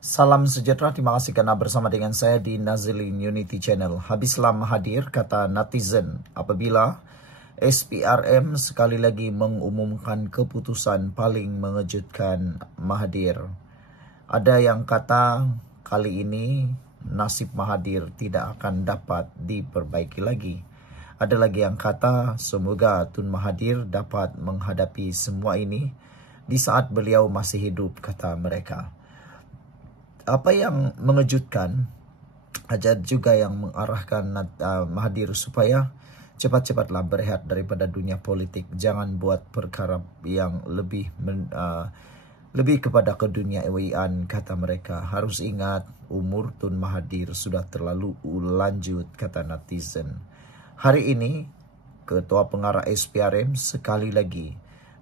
Salam sejahtera, terima kasih karena bersama dengan saya di Nazilin Unity Channel. Habislah hadir kata netizen apabila SPRM sekali lagi mengumumkan keputusan paling mengejutkan Mahathir. Ada yang kata kali ini nasib Mahathir tidak akan dapat diperbaiki lagi. Ada lagi yang kata semoga Tun Mahathir dapat menghadapi semua ini di saat beliau masih hidup, kata mereka. Apa yang mengejutkan, ada juga yang mengarahkan Mahathir supaya cepat-cepatlah berehat daripada dunia politik. Jangan buat perkara yang lebih kepada keduniaan, kata mereka. Harus ingat umur Tun Mahathir sudah terlalu lanjut, kata netizen. Hari ini Ketua Pengarah SPRM sekali lagi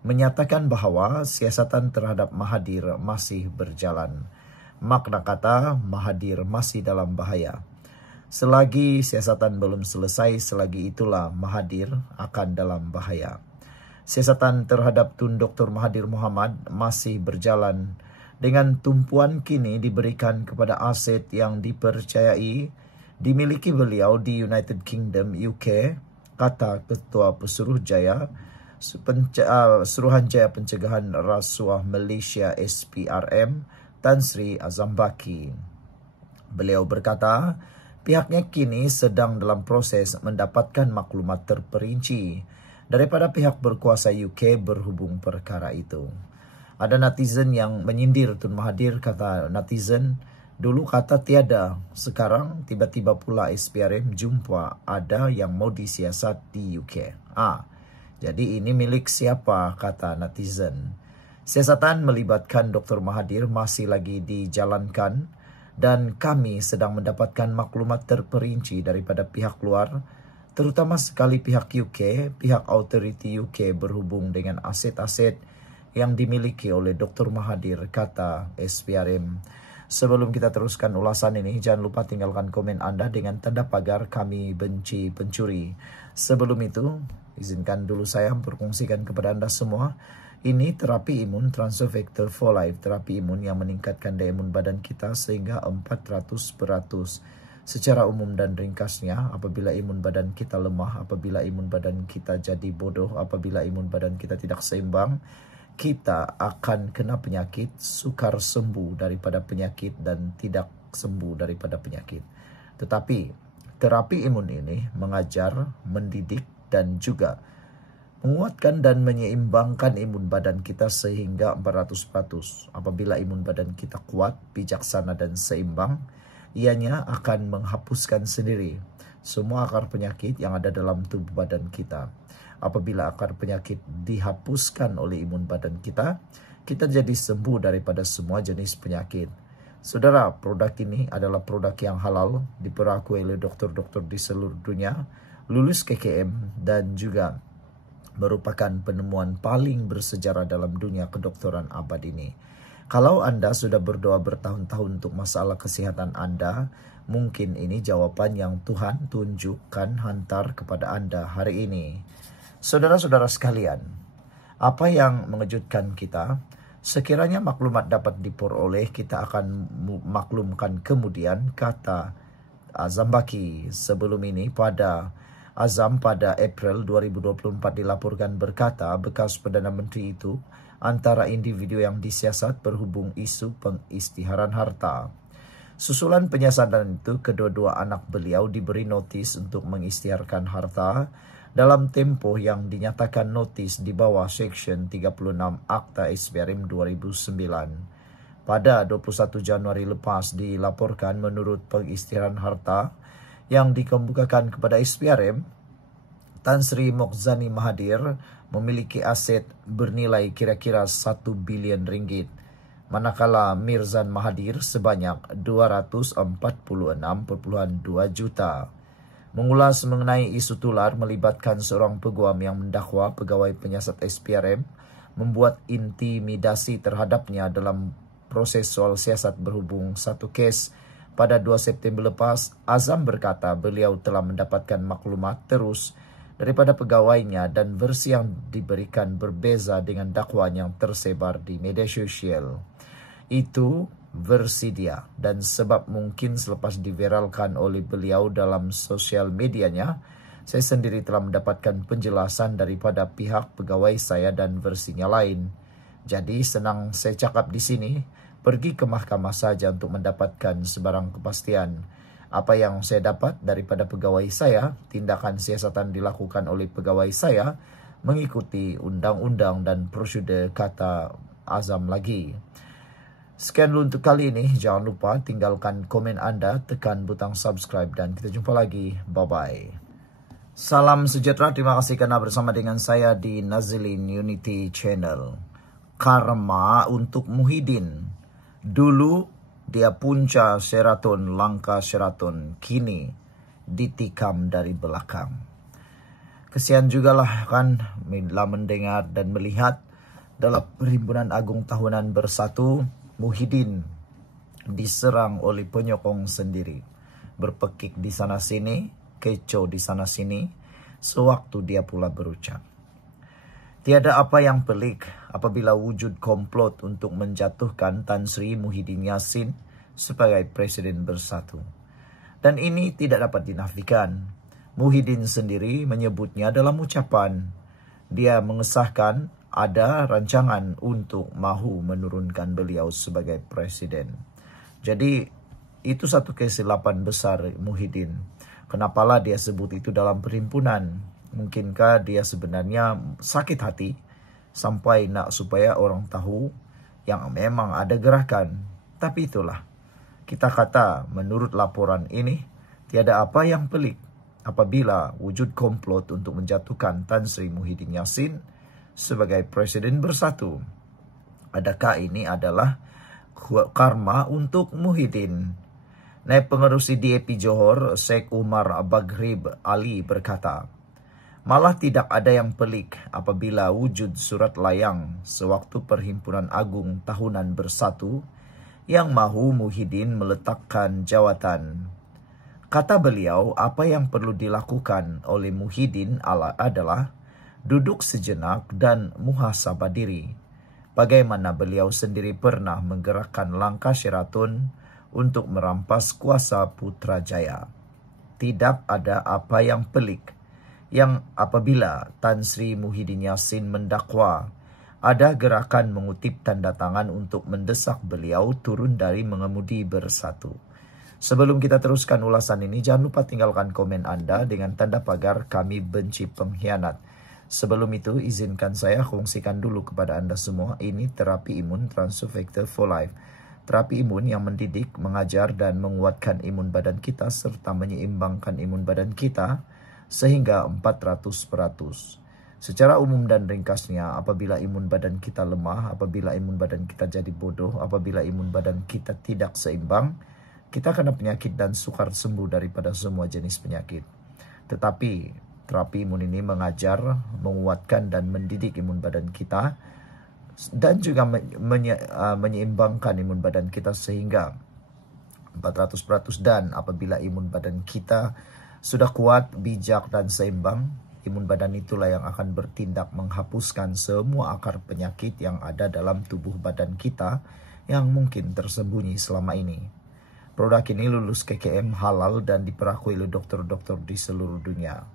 menyatakan bahwa siasatan terhadap Mahathir masih berjalan. Makna kata Mahathir masih dalam bahaya. Selagi siasatan belum selesai, selagi itulah Mahathir akan dalam bahaya. Siasatan terhadap Tun Dr. Mahathir Mohamad masih berjalan dengan tumpuan kini diberikan kepada aset yang dipercayai dimiliki beliau di United Kingdom UK, kata Ketua Suruhanjaya Pencegahan Rasuah Malaysia SPRM, Tan Sri Azam Baki. Beliau berkata, pihaknya kini sedang dalam proses mendapatkan maklumat terperinci daripada pihak berkuasa UK berhubung perkara itu. Ada netizen yang menyindir Tun Mahathir, kata netizen, dulu kata tiada, sekarang tiba-tiba pula SPRM jumpa ada yang mau disiasat di UK. Jadi ini milik siapa, kata netizen. Siasatan melibatkan Dr. Mahathir masih lagi dijalankan dan kami sedang mendapatkan maklumat terperinci daripada pihak luar, terutama sekali pihak UK, pihak authority UK berhubung dengan aset-aset yang dimiliki oleh Dr. Mahathir, kata SPRM. Sebelum kita teruskan ulasan ini, jangan lupa tinggalkan komen Anda dengan tanda pagar kami benci pencuri. Sebelum itu, izinkan dulu saya berkongsikan kepada Anda semua. Ini terapi imun Transfer Factor for Life, terapi imun yang meningkatkan daya imun badan kita sehingga 400% secara umum dan ringkasnya. Apabila imun badan kita lemah, apabila imun badan kita jadi bodoh, apabila imun badan kita tidak seimbang, kita akan kena penyakit, sukar sembuh daripada penyakit dan tidak sembuh daripada penyakit. Tetapi terapi imun ini mengajar, mendidik dan juga menguatkan dan menyeimbangkan imun badan kita sehingga 400%. Apabila imun badan kita kuat, bijaksana dan seimbang, ianya akan menghapuskan sendiri semua akar penyakit yang ada dalam tubuh badan kita. Apabila akar penyakit dihapuskan oleh imun badan kita, kita jadi sembuh daripada semua jenis penyakit. Saudara, produk ini adalah produk yang halal, diperakui oleh dokter-dokter di seluruh dunia, lulus KKM dan juga merupakan penemuan paling bersejarah dalam dunia kedokteran abad ini. Kalau Anda sudah berdoa bertahun-tahun untuk masalah kesehatan Anda, mungkin ini jawaban yang Tuhan tunjukkan hantar kepada Anda hari ini. Saudara-saudara sekalian, apa yang mengejutkan kita? Sekiranya maklumat dapat diperoleh, kita akan maklumkan kemudian, kata Azam Baki. Sebelum ini Azam pada April 2024 dilaporkan berkata bekas Perdana Menteri itu antara individu yang disiasat berhubung isu pengisytiharan harta. Susulan penyiasatan itu, kedua-dua anak beliau diberi notis untuk mengisytiharkan harta dalam tempoh yang dinyatakan notis di bawah Section 36 Akta SPRM 2009. Pada 21 Januari lepas dilaporkan menurut pengisytiharan harta yang dikemukakan kepada SPRM, Tan Sri Mokzani Mahathir memiliki aset bernilai kira-kira 1 bilion ringgit, manakala Mirzan Mahathir sebanyak 246.2 juta. Mengulas mengenai isu tular melibatkan seorang peguam yang mendakwa pegawai penyiasat SPRM membuat intimidasi terhadapnya dalam proses soal siasat berhubung satu kes. Pada 2 September lepas, Azam berkata beliau telah mendapatkan maklumat terus daripada pegawainya dan versi yang diberikan berbeza dengan dakwaan yang tersebar di media sosial. Itu versi dia. Dan sebab mungkin selepas diviralkan oleh beliau dalam sosial medianya, saya sendiri telah mendapatkan penjelasan daripada pihak pegawai saya dan versinya lain. Jadi senang saya cakap di sini, pergi ke mahkamah saja untuk mendapatkan sebarang kepastian. Apa yang saya dapat daripada pegawai saya, tindakan siasatan dilakukan oleh pegawai saya mengikuti undang-undang dan prosedur, kata Azam lagi. Sekian dulu untuk kali ini. Jangan lupa tinggalkan komen Anda, tekan butang subscribe dan kita jumpa lagi. Bye-bye. Salam sejahtera, terima kasih karena bersama dengan saya di Nazilin Unity Channel. Karma untuk Muhyiddin. Dulu dia punca Sheraton, langkah Sheraton, kini ditikam dari belakang. Kesian jugalah kan bila mendengar dan melihat dalam Perhimpunan Agung Tahunan Bersatu, Muhyiddin diserang oleh penyokong sendiri. Berpekik di sana sini, kecoh di sana sini, sewaktu dia pula berucap. Tiada apa yang pelik apabila wujud komplot untuk menjatuhkan Tan Sri Muhyiddin Yassin sebagai Presiden Bersatu. Dan ini tidak dapat dinafikan. Muhyiddin sendiri menyebutnya dalam ucapan. Dia mengesahkan ada rancangan untuk mahu menurunkan beliau sebagai Presiden. Jadi itu satu kesilapan besar Muhyiddin. Kenapalah dia sebut itu dalam perhimpunan? Mungkinkah dia sebenarnya sakit hati sampai nak supaya orang tahu yang memang ada gerakan? Tapi itulah, kita kata menurut laporan ini, tiada apa yang pelik apabila wujud komplot untuk menjatuhkan Tan Sri Muhyiddin Yassin sebagai Presiden Bersatu. Adakah ini adalah karma untuk Muhyiddin? Naib Pengerusi DAP Johor, Sheikh Umar Baghrib Ali berkata, malah tidak ada yang pelik apabila wujud surat layang sewaktu Perhimpunan Agung Tahunan Bersatu yang mahu Muhyiddin meletakkan jawatan. Kata beliau, apa yang perlu dilakukan oleh Muhyiddin adalah duduk sejenak dan muhasabah diri. Bagaimana beliau sendiri pernah menggerakkan langkah Sheraton untuk merampas kuasa Putrajaya. Tidak ada apa yang pelik yang apabila Tan Sri Muhyiddin Yassin mendakwa ada gerakan mengutip tanda tangan untuk mendesak beliau turun dari mengemudi Bersatu. Sebelum kita teruskan ulasan ini, jangan lupa tinggalkan komen Anda dengan tanda pagar kami benci pengkhianat. Sebelum itu, izinkan saya kongsikan dulu kepada Anda semua, ini terapi imun Transufactor for Life. Terapi imun yang mendidik, mengajar, dan menguatkan imun badan kita serta menyeimbangkan imun badan kita sehingga 400%. Secara umum dan ringkasnya, apabila imun badan kita lemah, apabila imun badan kita jadi bodoh, apabila imun badan kita tidak seimbang, kita kena penyakit dan sukar sembuh daripada semua jenis penyakit. Tetapi terapi imun ini mengajar, menguatkan, dan mendidik imun badan kita dan juga menyeimbangkan imun badan kita sehingga 400%. Dan apabila imun badan kita sudah kuat, bijak, dan seimbang, imun badan itulah yang akan bertindak menghapuskan semua akar penyakit yang ada dalam tubuh badan kita yang mungkin tersembunyi selama ini. Produk ini lulus KKM halal dan diperakui oleh dokter-dokter di seluruh dunia.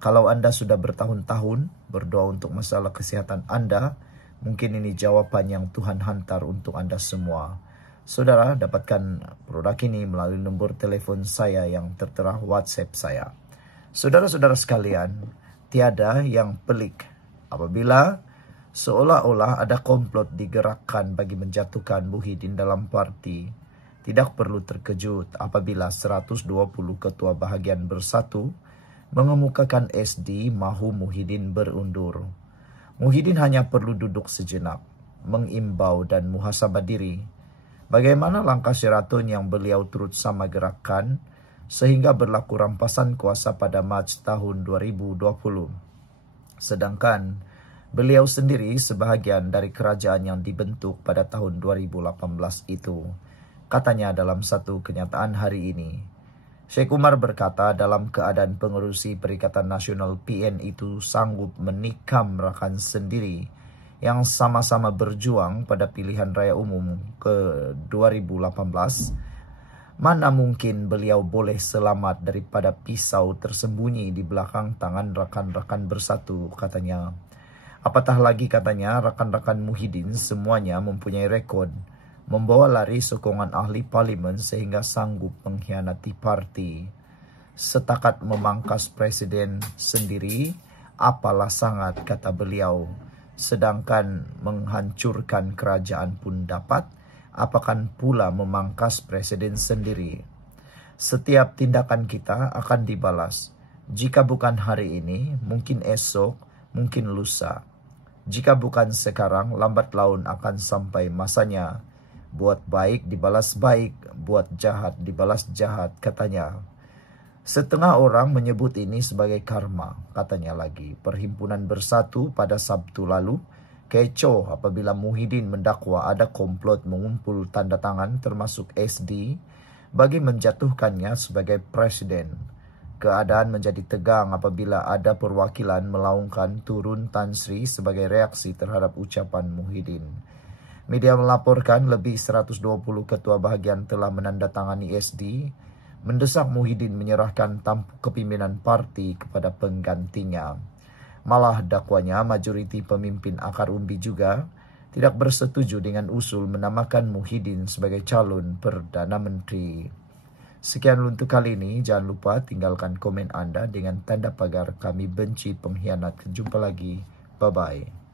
Kalau Anda sudah bertahun-tahun berdoa untuk masalah kesehatan Anda, mungkin ini jawaban yang Tuhan hantar untuk Anda semua. Saudara dapatkan produk ini melalui nomor telepon saya yang tertera WhatsApp saya. Saudara-saudara sekalian, tiada yang pelik apabila seolah-olah ada komplot digerakkan bagi menjatuhkan Muhyiddin dalam parti. Tidak perlu terkejut apabila 120 ketua bahagian Bersatu mengemukakan SD mahu Muhyiddin berundur. Muhyiddin hanya perlu duduk sejenak, mengimbau dan muhasabah diri. Bagaimana langkah Sheraton yang beliau turut sama gerakan sehingga berlaku rampasan kuasa pada Mac tahun 2020. Sedangkan beliau sendiri sebahagian dari kerajaan yang dibentuk pada tahun 2018 itu. Katanya dalam satu kenyataan hari ini. Sheikh Umar berkata dalam keadaan pengerusi Perikatan Nasional PN itu sanggup menikam rakan sendiri yang sama-sama berjuang pada pilihan raya umum ke 2018, mana mungkin beliau boleh selamat daripada pisau tersembunyi di belakang tangan rekan-rekan bersatu, katanya. Apatah lagi, katanya, rekan-rekan Muhyiddin semuanya mempunyai rekod membawa lari sokongan ahli parlimen sehingga sanggup mengkhianati parti. Setakat memangkas presiden sendiri, apalah sangat, kata beliau. Sedangkan menghancurkan kerajaan pun dapat, apakan pula memangkas presiden sendiri. Setiap tindakan kita akan dibalas. Jika bukan hari ini, mungkin esok, mungkin lusa. Jika bukan sekarang, lambat laun akan sampai masanya. Buat baik dibalas baik, buat jahat dibalas jahat, katanya. Setengah orang menyebut ini sebagai karma, katanya lagi. Perhimpunan Bersatu pada Sabtu lalu kecoh apabila Muhyiddin mendakwa ada komplot mengumpul tanda tangan termasuk SD bagi menjatuhkannya sebagai presiden. Keadaan menjadi tegang apabila ada perwakilan melaungkan turun Tan Sri sebagai reaksi terhadap ucapan Muhyiddin. Media melaporkan lebih 120 ketua bahagian telah menandatangani SD, mendesak Muhyiddin menyerahkan tampuk kepimpinan parti kepada penggantinya. Malah dakwanya majoriti pemimpin akar umbi juga tidak bersetuju dengan usul menamakan Muhyiddin sebagai calon Perdana Menteri. Sekian untuk kali ini, jangan lupa tinggalkan komen Anda dengan tanda pagar kami benci pengkhianat. Jumpa lagi, bye-bye.